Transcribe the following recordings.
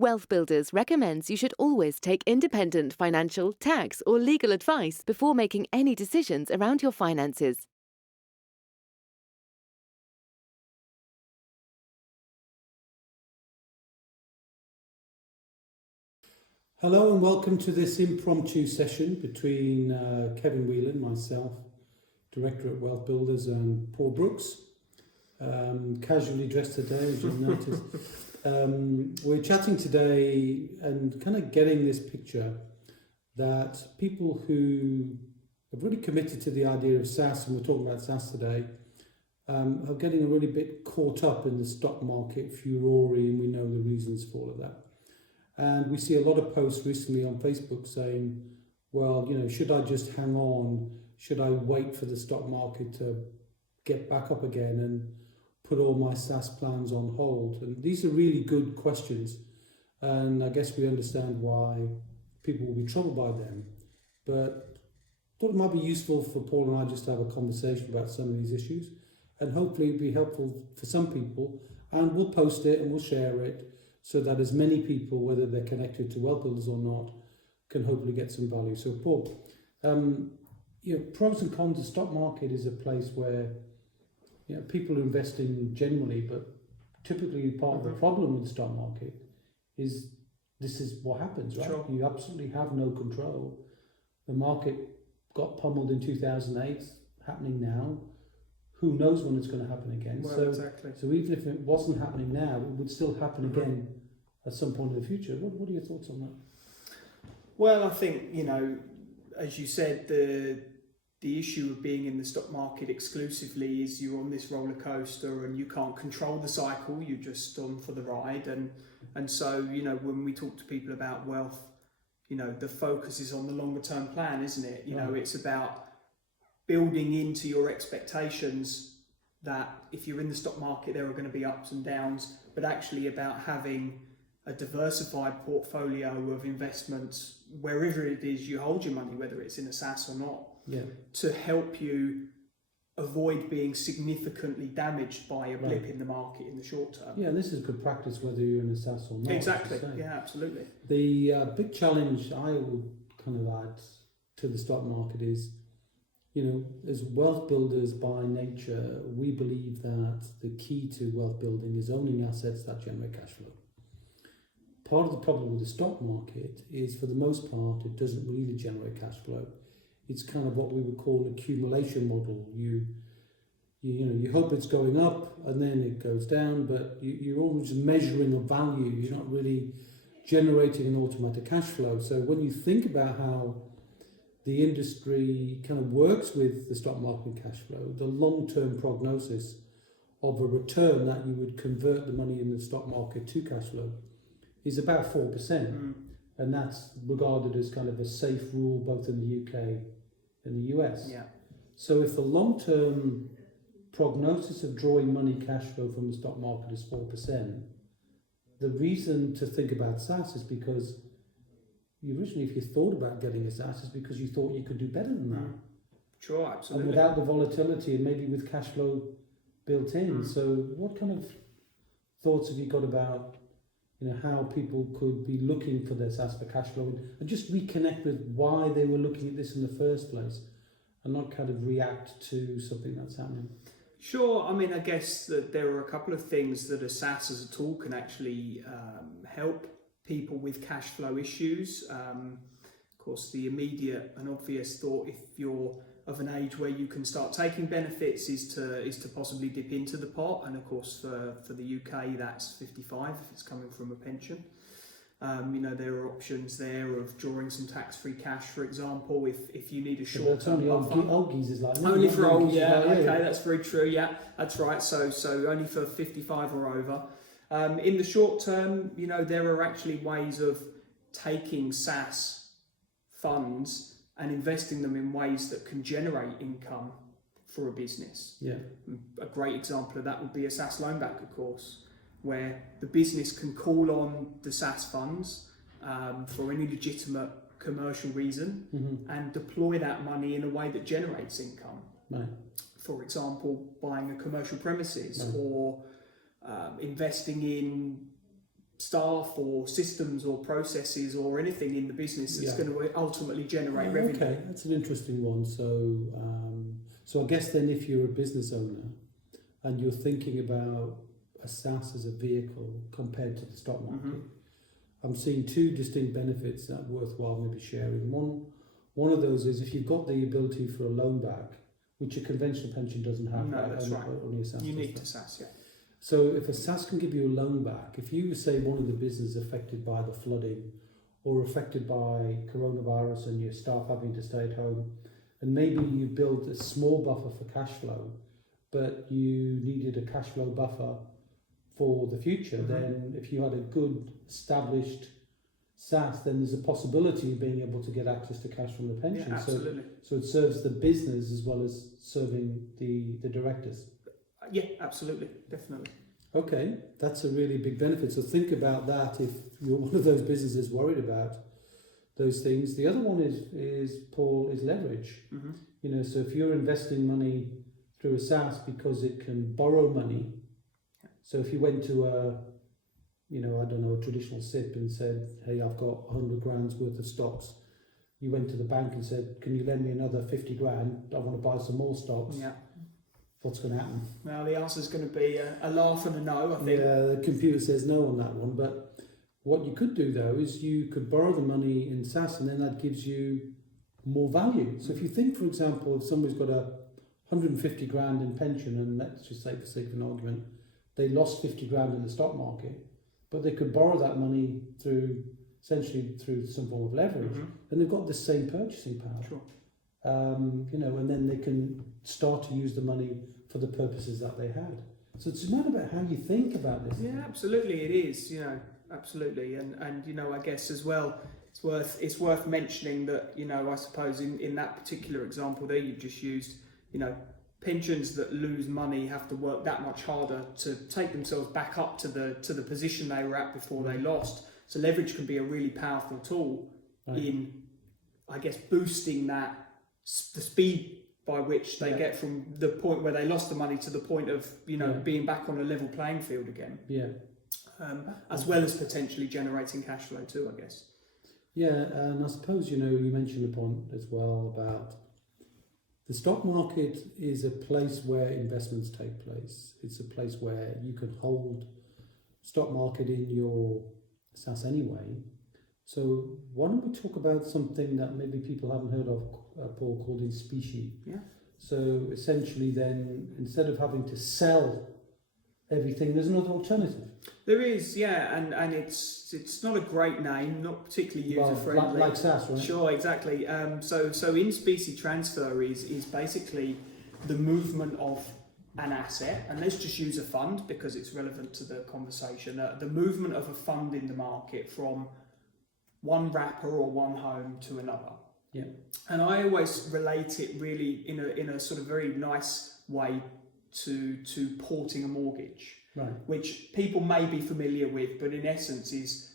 WealthBuilders recommends you should always take independent financial, tax, or legal advice before making any decisions around your finances. Hello and welcome to this impromptu session between Kevin Whelan, myself, Director at WealthBuilders, and Paul Brooks, casually dressed today, as you'll notice. We're chatting today and kind of getting this picture that people who have really committed to the idea of SSAS, and we're talking about SSAS today, are getting a really bit caught up in the stock market furore, and we know the reasons for all of that. And we see a lot of posts recently on Facebook saying, well, you know, should I just hang on? Should I wait for the stock market to get back up again and put all my SSAS plans on hold? And these are really good questions. And I guess we understand why people will be troubled by them. But I thought it might be useful for Paul and I just to have a conversation about some of these issues. And hopefully it'll be helpful for some people. And we'll post it and we'll share it, so that as many people, whether they're connected to WealthBuilders or not, can hopefully get some value. So Paul, pros and cons, the stock market is a place where people are investing generally, but typically part of the problem with the stock market is this is what happens, right? Sure. You absolutely have no control. The market got pummeled in 2008, happening now. Who knows when it's going to happen again? Well, exactly. So even if it wasn't happening now, it would still happen again at some point in the future. What are your thoughts on that? Well, I think, as you said, the issue of being in the stock market exclusively is you're on this roller coaster and you can't control the cycle. You're just on for the ride. And so, when we talk to people about wealth, the focus is on the longer term plan, isn't it? It's about building into your expectations that if you're in the stock market, there are going to be ups and downs, but actually about having a diversified portfolio of investments wherever it is you hold your money, whether it's in a SSAS or not, to help you avoid being significally damaged by a blip in the market in the short term. Yeah, this is good practice whether you're in a SSAS or not. Exactly, yeah, absolutely. The big challenge I would kind of add to the stock market is, as wealth builders by nature, we believe that the key to wealth building is owning assets that generate cash flow. Part of the problem with the stock market is, for the most part, it doesn't really generate cash flow. It's kind of what we would call an accumulation model. You hope it's going up and then it goes down, but you're always measuring a value. You're not really generating an automatic cash flow. So when you think about how the industry kind of works with the stock market cash flow, the long-term prognosis of a return that you would convert the money in the stock market to cash flow is about 4%. And that's regarded as kind of a safe rule both in the UK and the US. Yeah. So if the long-term prognosis of drawing money cash flow from the stock market is 4%, the reason to think about SSAS is because originally, if you thought about getting a SSAS, is because you thought you could do better than that. Sure, absolutely. And without the volatility and maybe with cash flow built in. So what kind of thoughts have you got about how people could be looking for their SSAS for cash flow and just reconnect with why they were looking at this in the first place and not kind of react to something that's happening? Sure. I mean, I guess that there are a couple of things that a SSAS as a tool can actually help people with cash flow issues. Of course, the immediate and obvious thought, if you're of an age where you can start taking benefits, is to possibly dip into the pot. And of course, for the UK, that's 55 if it's coming from a pension. There are options there of drawing some tax-free cash, for example, if you need a short-term buffer. Old geezers like only for old, okay, that's very true. Yeah, that's right. So only for 55 or over. In the short term, there are actually ways of taking SSAS funds and investing them in ways that can generate income for a business. Yeah. A great example of that would be a SSAS loan back, of course, where the business can call on the SSAS funds for any legitimate commercial reason and deploy that money in a way that generates income. Right. For example, buying a commercial premises or investing in staff or systems or processes or anything in the business that's going to ultimately generate revenue. Okay, that's an interesting one. So I guess then if you're a business owner and you're thinking about a SaaS as a vehicle compared to the stock market, I'm seeing two distinct benefits that are worthwhile maybe sharing. One of those is if you've got the ability for a loan back, which a conventional pension doesn't have. No, that's right. Only a SaaS Unique to SaaS, yeah. So if a SaaS can give you a loan back, if you say one of the businesses affected by the flooding or affected by coronavirus and your staff having to stay at home, and maybe you build a small buffer for cash flow, but you needed a cash flow buffer for the future, then if you had a good established SaaS, then there's a possibility of being able to get access to cash from the pension. Yeah, absolutely. So it serves the business as well as serving the directors. Yeah, absolutely, definitely. Okay, that's a really big benefit. So think about that if you're one of those businesses worried about those things. The other one is Paul, is leverage. You know, so if you're investing money through a SaaS because it can borrow money. So if you went to a traditional SIP and said, hey, I've got 100 grand's worth of stocks. You went to the bank and said, can you lend me another 50 grand? I want to buy some more stocks. Yeah. What's going to happen? Well, the answer is going to be a laugh and a no, I think. Yeah, the computer says no on that one. But what you could do, though, is you could borrow the money in SaaS and then that gives you more value. So if you think, for example, if somebody's got 150 grand in pension and let's just say for sake of an argument, they lost 50 grand in the stock market, but they could borrow that money essentially through some form of leverage, and they've got the same purchasing power. Sure. And then they can start to use the money for the purposes that they had. So it's a matter about how you think about this. Yeah, absolutely, it is. Absolutely, and I guess as well, it's worth mentioning that I suppose in that particular example there you've just used, pensions that lose money have to work that much harder to take themselves back up to the position they were at before they lost. So leverage can be a really powerful tool in, I guess, boosting the speed by which they get from the point where they lost the money to the point of being back on a level playing field again. Yeah. As well as potentially generating cash flow too, I guess. Yeah, and I suppose you mentioned upon as well about the stock market is a place where investments take place. It's a place where you can hold stock market in your SaaS anyway. So why don't we talk about something that maybe people haven't heard of, Paul, called in specie? Yeah. So essentially then, instead of having to sell everything, there's another alternative. There is, yeah, and it's not a great name, not particularly user-friendly. Like SaaS, right? Sure, exactly. So in-specie transfer is basically the movement of an asset, and let's just use a fund because it's relevant to the conversation. The movement of a fund in the market from one wrapper or one home to another. Yeah. And I always relate it really in a sort of very nice way to porting a mortgage. Right. Which people may be familiar with, but in essence is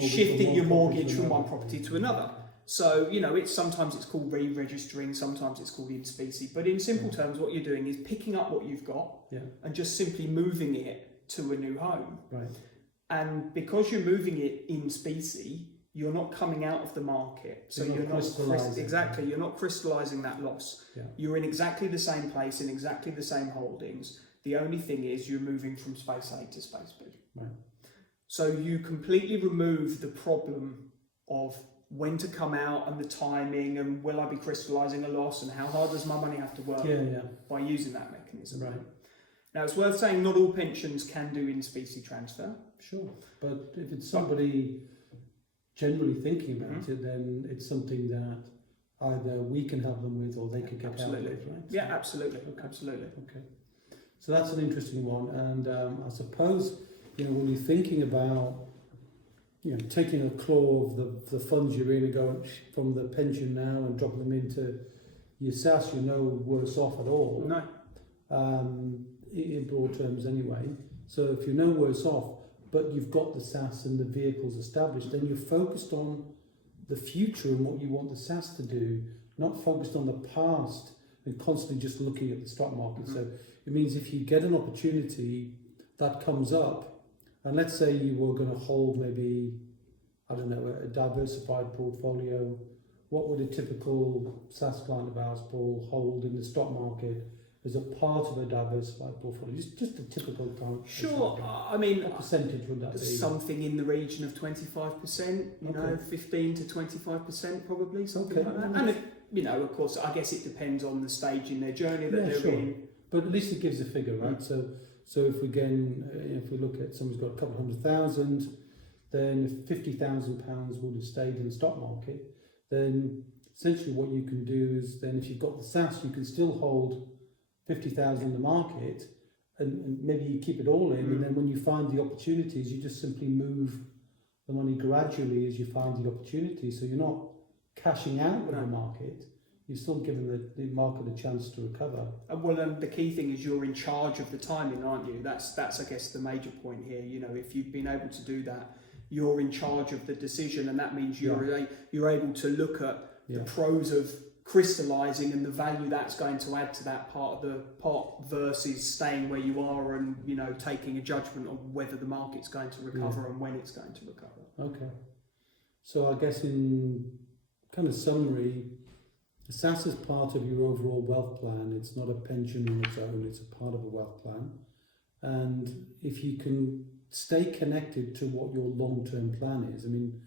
shifting your mortgage from one property to another. So, sometimes it's called re-registering, sometimes it's called in specie. But in simple terms, what you're doing is picking up what you've got and just simply moving it to a new home. Right. And because you're moving it in specie, you're not coming out of the market. So you're not crystallizing that loss. Yeah. You're in exactly the same place, in exactly the same holdings. The only thing is you're moving from space A to space B. Right. So you completely remove the problem of when to come out and the timing and will I be crystallising a loss and how hard does my money have to work by using that mechanism. Right. Now it's worth saying not all pensions can do in specie transfer. Sure, but if it's somebody generally thinking about it, then it's something that either we can help them with or they can get help with, right? Yeah, absolutely. Okay. Absolutely. Okay. So that's an interesting one, and I suppose when you're thinking about taking a claw of the funds you're really going from the pension now and dropping them into your SaaS, you're no worse off at all. No. In broad terms, anyway. So if you're no worse off, but you've got the SaaS and the vehicles established, then you're focused on the future and what you want the SaaS to do, not focused on the past and constantly just looking at the stock market. So it means if you get an opportunity that comes up And let's say you were going to hold maybe, I don't know, a diversified portfolio. What would a typical SaaS client of ours, Paul, hold in the stock market as a part of a diversified portfolio? Just a typical time. Sure. I mean, what percentage would that be? Something in the region of 25%, you know, 15 to 25% probably, something like that. And, you know, of course, I guess it depends on the stage in their journey that they're in. But at least it gives a figure, right? So if we look at someone's got a couple of 100,000, then if £50,000 would have stayed in the stock market, then essentially what you can do is then if you've got the SaaS, you can still hold 50,000 in the market, and maybe you keep it all in, and then when you find the opportunities, you just simply move the money gradually as you find the opportunity. So you're not cashing out of the market. You're still giving the market a chance to recover. Well, the key thing is you're in charge of the timing, aren't you? That's I guess the major point here. You know, if you've been able to do that, you're in charge of the decision, and that means you're able to look at the pros of crystallizing and the value that's going to add to that part of the pot versus staying where you are and, you know, taking a judgment on whether the market's going to recover and when it's going to recover. Okay. So I guess in kind of summary, the SSAS is part of your overall wealth plan. It's not a pension on its own, it's a part of a wealth plan. And if you can stay connected to what your long-term plan is, I mean,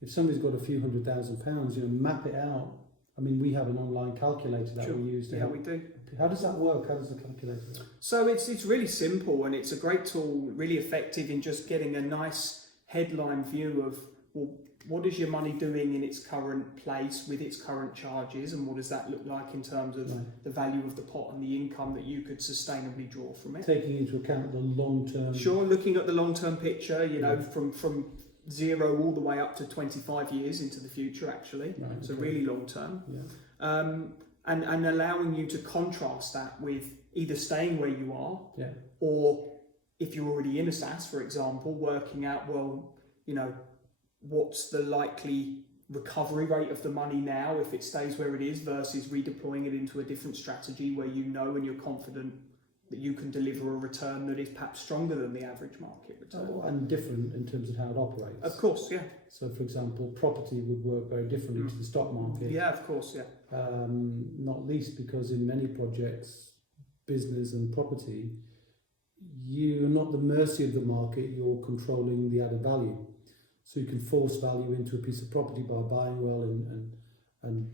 if somebody's got a few £100,000, you know, map it out. I mean, we have an online calculator that we use. We do. How does that work? How does the calculator work? So it's really simple, and it's a great tool, really effective in just getting a nice headline view of, well, what is your money doing in its current place with its current charges, and what does that look like in terms of the value of the pot and the income that you could sustainably draw from it? Taking into account the long-term... Sure, looking at the long-term picture, you know, from 0 all the way up to 25 years into the future, actually. So really long-term. And allowing you to contrast that with either staying where you are or if you're already in a SaaS, for example, working out, well, you know, what's the likely recovery rate of the money now if it stays where it is versus redeploying it into a different strategy where you know and you're confident that you can deliver a return that is perhaps stronger than the average market return. And different in terms of how it operates. Of course, yeah. So, for example, property would work very differently to the stock market. Yeah, of course, yeah. Not least because in many projects, business and property, you're not the mercy of the market, you're controlling the added value. So you can force value into a piece of property by buying well and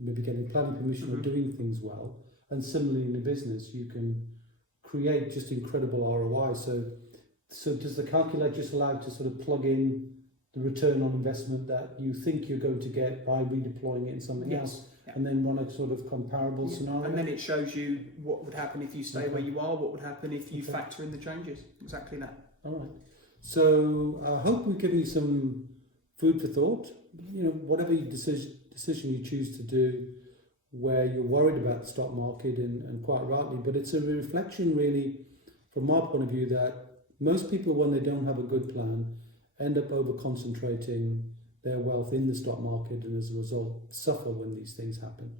maybe getting planning permission or doing things well. And similarly in the business, you can create just incredible ROI. So does the calculator just allow you to sort of plug in the return on investment that you think you're going to get by redeploying it in something else, and then run a sort of comparable scenario? And then it shows you what would happen if you stay where you are, what would happen if you factor in the changes. Exactly that. All right. So I hope we've given you some food for thought. You know, whatever decision you choose to do, where you're worried about the stock market, and quite rightly, but it's a reflection really from my point of view that most people, when they don't have a good plan, end up over concentrating their wealth in the stock market, and as a result suffer when these things happen.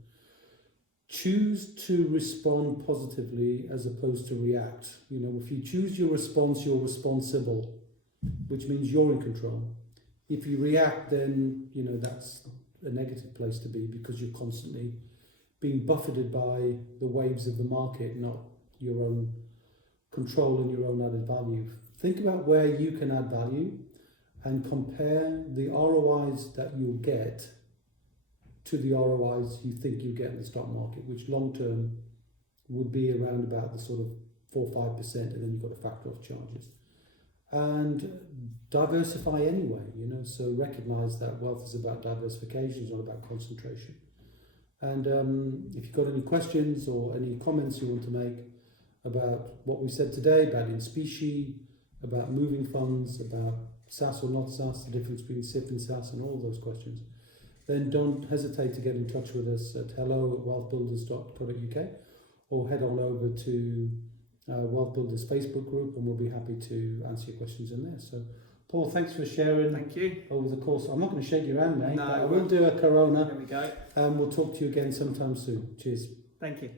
Choose to respond positively as opposed to react. You know, if you choose your response, you're responsible, which means you're in control. If you react, then, you know, that's a negative place to be because you're constantly being buffeted by the waves of the market, not your own control and your own added value. Think about where you can add value and compare the ROIs that you'll get to the ROIs you think you get in the stock market, which long term would be around about the sort of 4 or 5%, and then you've got to factor off charges. And diversify anyway, you know, so recognize that wealth is about diversification, it's not about concentration. And if you've got any questions or any comments you want to make about what we said today, about in specie, about moving funds, about SaaS or not SaaS, the difference between SIP and SaaS, and all those questions, then don't hesitate to get in touch with us at hello@wealthbuilders.co.uk or head on over to WealthBuilders Facebook group, and we'll be happy to answer your questions in there. So, Paul, thanks for sharing. Thank you. Over the course, I'm not going to shake your hand, mate. No, but I will do a Corona. There we go. And we'll talk to you again sometime soon. Cheers. Thank you.